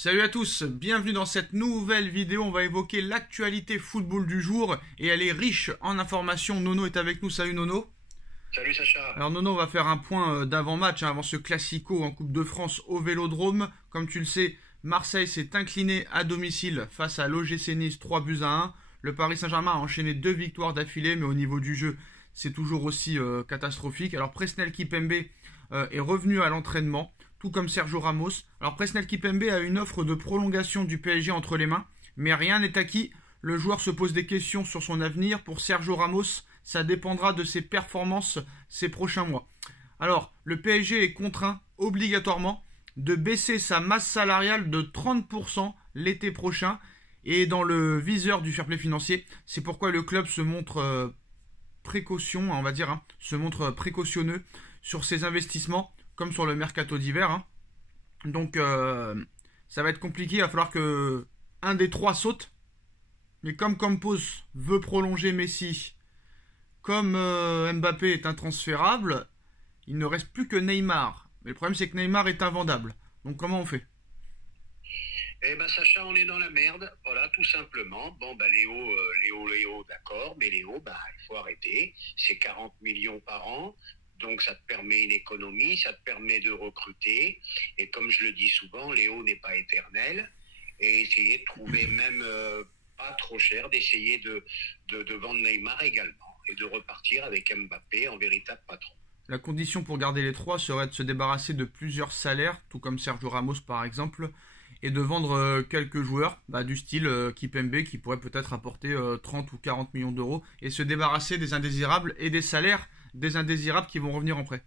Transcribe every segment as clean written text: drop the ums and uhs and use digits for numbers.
Salut à tous, bienvenue dans cette nouvelle vidéo. On va évoquer l'actualité football du jour et elle est riche en informations. Nono est avec nous, salut Nono. Salut Sacha. Alors Nono, on va faire un point d'avant-match, avant ce classico en Coupe de France au Vélodrome. Comme tu le sais, Marseille s'est incliné à domicile face à l'OGC Nice 3-1. Le Paris Saint-Germain a enchaîné 2 victoires d'affilée, mais au niveau du jeu, c'est toujours aussi catastrophique. Alors Presnel Kipembe est revenu à l'entraînement, tout comme Sergio Ramos. Alors Presnel Kipembe a une offre de prolongation du PSG entre les mains, mais rien n'est acquis. Le joueur se pose des questions sur son avenir. Pour Sergio Ramos, ça dépendra de ses performances ces prochains mois. Alors, le PSG est contraint obligatoirement de baisser sa masse salariale de 30% l'été prochain et dans le viseur du fair play financier. C'est pourquoi le club se montre se montre précautionneux sur ses investissements comme sur le mercato d'hiver. Donc ça va être compliqué, il va falloir que un des trois saute. Mais comme Campos veut prolonger Messi, comme Mbappé est intransférable, il ne reste plus que Neymar. Mais le problème c'est que Neymar est invendable. Donc comment on fait? Eh ben Sacha, on est dans la merde, voilà, tout simplement. Bon, bah Léo, d'accord, mais Léo, bah il faut arrêter. C'est 40 millions par an, donc ça te permet une économie, ça te permet de recruter. Et comme je le dis souvent, Léo n'est pas éternel. Et essayer de trouver même pas trop cher, d'essayer de vendre Neymar également et de repartir avec Mbappé en véritable patron. La condition pour garder les trois serait de se débarrasser de plusieurs salaires, tout comme Sergio Ramos par exemple, et de vendre quelques joueurs du style Kipembe qui pourrait peut-être apporter 30 ou 40 millions d'euros et se débarrasser des indésirables et des salaires des indésirables qui vont revenir en prêt.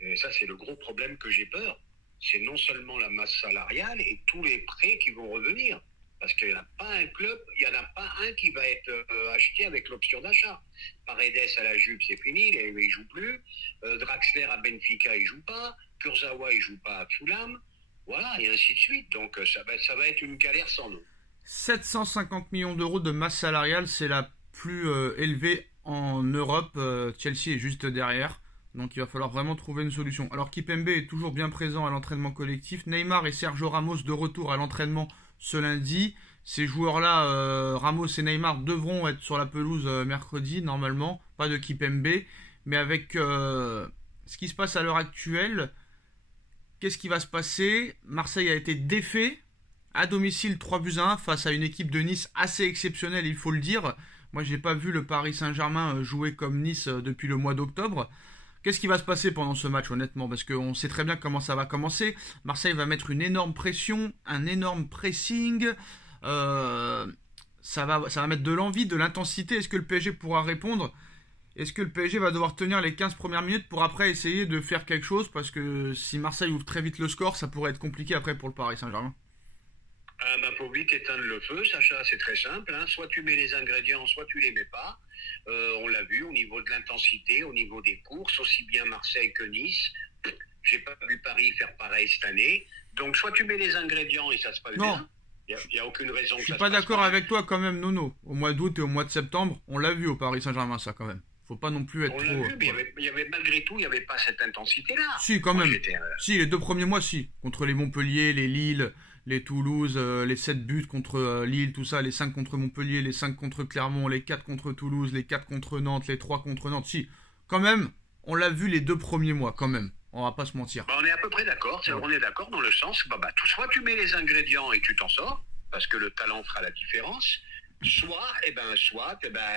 Et ça, c'est le gros problème que j'ai peur. C'est non seulement la masse salariale et tous les prêts qui vont revenir. Parce qu'il n'y en a pas un club, il n'y en a pas un qui va être acheté avec l'option d'achat. Paredes à la Juve, c'est fini, il ne joue plus. Draxler à Benfica, il ne joue pas. Kurzawa, il ne joue pas à Fulham. Voilà, et ainsi de suite. Donc ça va être une galère sans nom. 750 millions d'euros de masse salariale, c'est la plus élevée en Europe. Chelsea est juste derrière. Donc il va falloir vraiment trouver une solution. Alors Kipembe est toujours bien présent à l'entraînement collectif. Neymar et Sergio Ramos de retour à l'entraînement ce lundi. Ces joueurs-là, Ramos et Neymar, devront être sur la pelouse mercredi, normalement. Pas de Kipembe. Mais avec ce qui se passe à l'heure actuelle, qu'est-ce qui va se passer? Marseille a été défait à domicile 3-1 face à une équipe de Nice assez exceptionnelle, il faut le dire. Moi, j'ai pas vu le Paris Saint-Germain jouer comme Nice depuis le mois d'octobre. Qu'est-ce qui va se passer pendant ce match, honnêtement? Parce qu'on sait très bien comment ça va commencer. Marseille va mettre une énorme pression, un énorme pressing. Ça va mettre de l'envie, de l'intensité. Est-ce que le PSG pourra répondre? Est-ce que le PSG va devoir tenir les 15 premières minutes pour après essayer de faire quelque chose? Parce que si Marseille ouvre très vite le score, ça pourrait être compliqué après pour le Paris Saint-Germain. Faut vite éteindre le feu, Sacha, c'est très simple. Soit tu mets les ingrédients, soit tu les mets pas. On l'a vu au niveau de l'intensité, au niveau des courses, aussi bien Marseille que Nice. J'ai pas vu Paris faire pareil cette année. Donc soit tu mets les ingrédients et ça se passe Non, bien. Il n'y a aucune raison je que suis ça pas se passe d'accord mal. avec toi quand même, Nono. Au mois d'août et au mois de septembre, on l'a vu au Paris Saint-Germain, ça quand même. Faut pas non plus être On l'a trop. vu, mais il y avait malgré tout, il n'y avait pas cette intensité-là. Si, quand Moi, même. j'étais, Si, les 2 premiers mois, si. Contre les Montpellier, les Lille, les Toulouse, les 7 buts contre Lille, tout ça, les 5 contre Montpellier, les 5 contre Clermont, les 4 contre Toulouse, les 4 contre Nantes, les 3 contre Nantes. Si, quand même, on l'a vu les 2 premiers mois, quand même. On va pas se mentir. on est à peu près d'accord. Ouais. On est d'accord dans le sens, soit tu mets les ingrédients et tu t'en sors, parce que le talent fera la différence. Soit,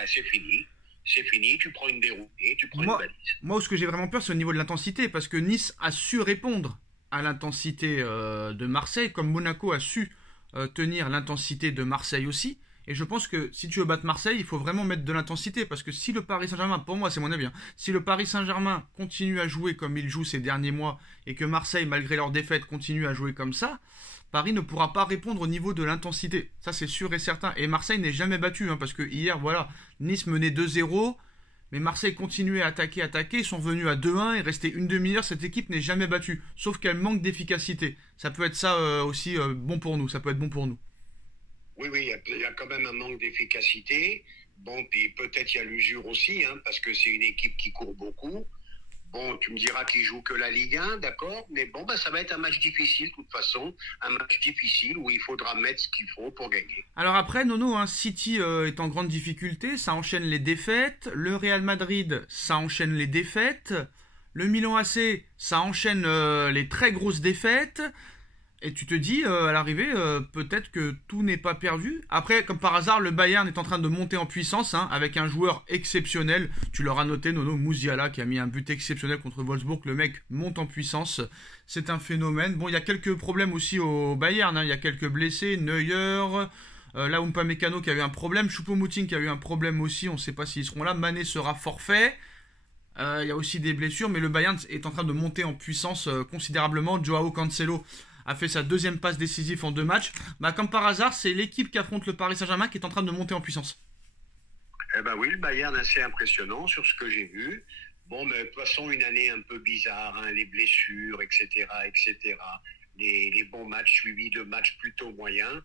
c'est fini. C'est fini, tu prends une déroutée, tu prends une Moi, balise. moi, ce que j'ai vraiment peur, c'est au niveau de l'intensité, parce que Nice a su répondre à l'intensité de Marseille, comme Monaco a su tenir l'intensité de Marseille aussi. Et je pense que si tu veux battre Marseille, il faut vraiment mettre de l'intensité, parce que si le Paris Saint-Germain, pour moi c'est mon avis, si le Paris Saint-Germain continue à jouer comme il joue ces derniers mois, et que Marseille, malgré leur défaite, continue à jouer comme ça, Paris ne pourra pas répondre au niveau de l'intensité. Ça c'est sûr et certain. Et Marseille n'est jamais battu, parce que hier, voilà, Nice menait 2-0, mais Marseille continuait à attaquer. Ils sont venus à 2-1 et restait une demi-heure. Cette équipe n'est jamais battue. Sauf qu'elle manque d'efficacité. Ça peut être ça aussi bon pour nous. Ça peut être bon pour nous. Oui, il y a quand même un manque d'efficacité. Bon, puis peut-être il y a l'usure aussi, parce que c'est une équipe qui court beaucoup. Bon, tu me diras qu'il joue que la Ligue 1, d'accord, mais bon, bah, ça va être un match difficile, de toute façon, un match difficile où il faudra mettre ce qu'il faut pour gagner. Alors après, Nono, hein, City est en grande difficulté, ça enchaîne les défaites. Le Real Madrid, ça enchaîne les défaites. Le Milan AC, ça enchaîne les très grosses défaites. Et tu te dis, à l'arrivée, peut-être que tout n'est pas perdu. Après, comme par hasard, le Bayern est en train de monter en puissance, hein, avec un joueur exceptionnel. Tu l'auras noté, Nono Musiala, qui a mis un but exceptionnel contre Wolfsburg. Le mec monte en puissance. C'est un phénomène. Bon, il y a quelques problèmes aussi au Bayern, hein. Il y a quelques blessés. Neuer, là, Upamecano qui a eu un problème. Choupo-Moting qui a eu un problème aussi. On ne sait pas s'ils seront là. Mané sera forfait. Il y a aussi des blessures, mais le Bayern est en train de monter en puissance considérablement. Joao Cancelo a fait sa deuxième passe décisive en 2 matchs. Bah, comme par hasard, c'est l'équipe qui affronte le Paris Saint-Germain qui est en train de monter en puissance. Eh ben oui, le Bayern assez impressionnant sur ce que j'ai vu. Bon, mais de toute façon, une année un peu bizarre, hein, les blessures, etc., etc. Les bons matchs suivis de matchs plutôt moyens.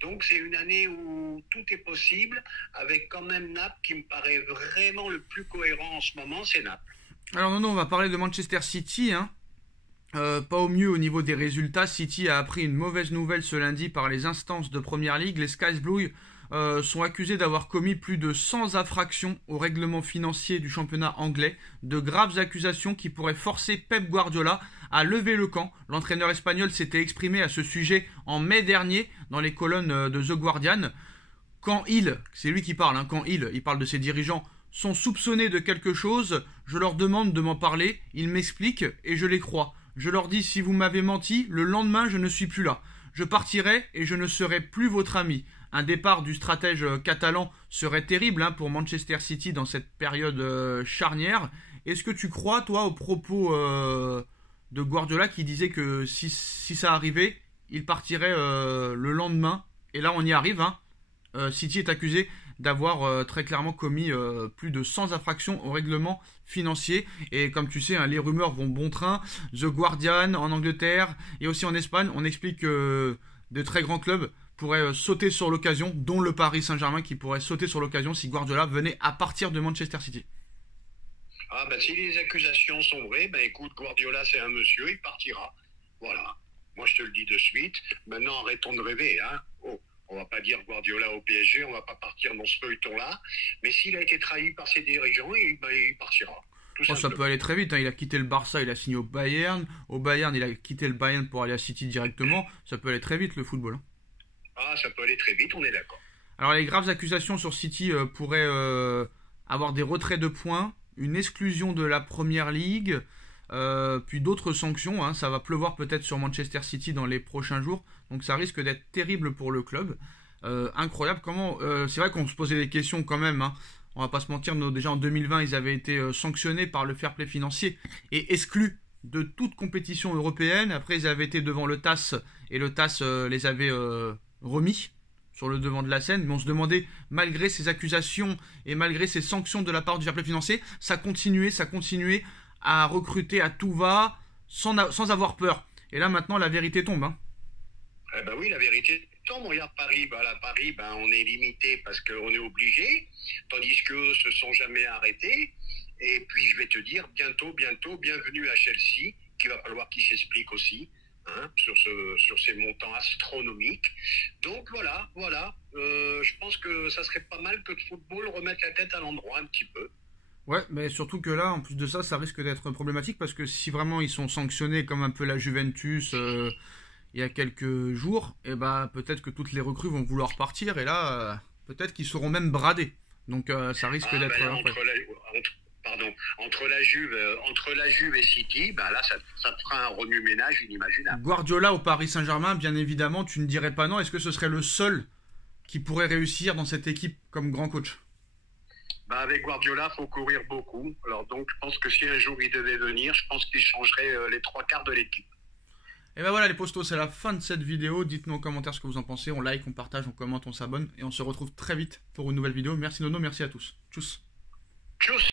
Donc c'est une année où tout est possible, avec quand même Naples qui me paraît vraiment le plus cohérent en ce moment, c'est Naples. Alors non, on va parler de Manchester City, hein. Pas au mieux au niveau des résultats. City a appris une mauvaise nouvelle ce lundi par les instances de Première Ligue. Les Skies Blues sont accusés d'avoir commis plus de 100 infractions au règlement financier du championnat anglais. De graves accusations qui pourraient forcer Pep Guardiola à lever le camp. L'entraîneur espagnol s'était exprimé à ce sujet en mai dernier dans les colonnes de The Guardian. C'est lui qui parle, hein, il parle de ses dirigeants, sont soupçonnés de quelque chose, je leur demande de m'en parler, ils m'expliquent et je les crois. Je leur dis si vous m'avez menti, le lendemain je ne suis plus là. Je partirai et je ne serai plus votre ami. Un départ du stratège catalan serait terrible, hein, pour Manchester City dans cette période charnière. Est-ce que tu crois, toi, aux propos de Guardiola qui disait que si ça arrivait, il partirait le lendemain? Et là, on y arrive, hein. City est accusé d'avoir très clairement commis plus de 100 infractions au règlement financier. Et comme tu sais, hein, les rumeurs vont bon train. The Guardian en Angleterre et aussi en Espagne, on explique que de très grands clubs pourraient sauter sur l'occasion, dont le Paris Saint-Germain qui pourrait sauter sur l'occasion si Guardiola venait à partir de Manchester City. Ah ben si les accusations sont vraies, ben écoute, Guardiola c'est un monsieur, il partira. Voilà. Moi je te le dis de suite. Maintenant arrêtons de rêver, hein. Oh. On va pas dire Guardiola au PSG, on va pas partir dans ce feuilleton-là. Mais s'il a été trahi par ses dirigeants, il partira. Oh, ça peut aller très vite, hein. Il a quitté le Barça, il a signé au Bayern. Au Bayern, il a quitté le Bayern pour aller à City directement. Ça peut aller très vite, le football, hein. Ah, ça peut aller très vite, on est d'accord. Alors les graves accusations sur City pourraient avoir des retraits de points, une exclusion de la Première Ligue, puis d'autres sanctions, hein. Ça va pleuvoir peut-être sur Manchester City dans les prochains jours. Donc ça risque d'être terrible pour le club. Incroyable comment... c'est vrai qu'on se posait des questions quand même, hein. On va pas se mentir, déjà en 2020, ils avaient été sanctionnés par le fair play financier et exclus de toute compétition européenne. Après, ils avaient été devant le TAS et le TAS les avait remis sur le devant de la scène. Mais on se demandait, malgré ces accusations et malgré ces sanctions de la part du fair play financier, ça continuait à recruter à tout va sans avoir peur. Et là, maintenant, la vérité tombe, hein. Eh ben oui, la vérité tombe. Regarde Paris, Paris, on est limité parce qu'on est obligé, tandis qu'eux se sont jamais arrêtés. Et puis je vais te dire, bientôt, bienvenue à Chelsea, qu'il va falloir qu'ils s'expliquent aussi, hein, sur ces montants astronomiques. Donc voilà. Je pense que ça serait pas mal que le football remette la tête à l'endroit un petit peu. Ouais, mais surtout que là, en plus de ça, ça risque d'être problématique parce que si vraiment ils sont sanctionnés comme un peu la Juventus il y a quelques jours, et bah peut-être que toutes les recrues vont vouloir partir et là, peut-être qu'ils seront même bradés. Donc ça risque d'être... Là, entre la Juve et City, là ça te fera un remue-ménage inimaginable. Guardiola au Paris Saint-Germain, bien évidemment, tu ne dirais pas non. Est-ce que ce serait le seul qui pourrait réussir dans cette équipe comme grand coach? Avec Guardiola, il faut courir beaucoup. Alors donc, je pense que si un jour il devait venir, je pense qu'il changerait les 3 quarts de l'équipe. Et ben voilà les postos, c'est la fin de cette vidéo. Dites-nous en commentaire ce que vous en pensez. On like, on partage, on commente, on s'abonne. Et on se retrouve très vite pour une nouvelle vidéo. Merci Nono, merci à tous. Tchuss. Tchuss.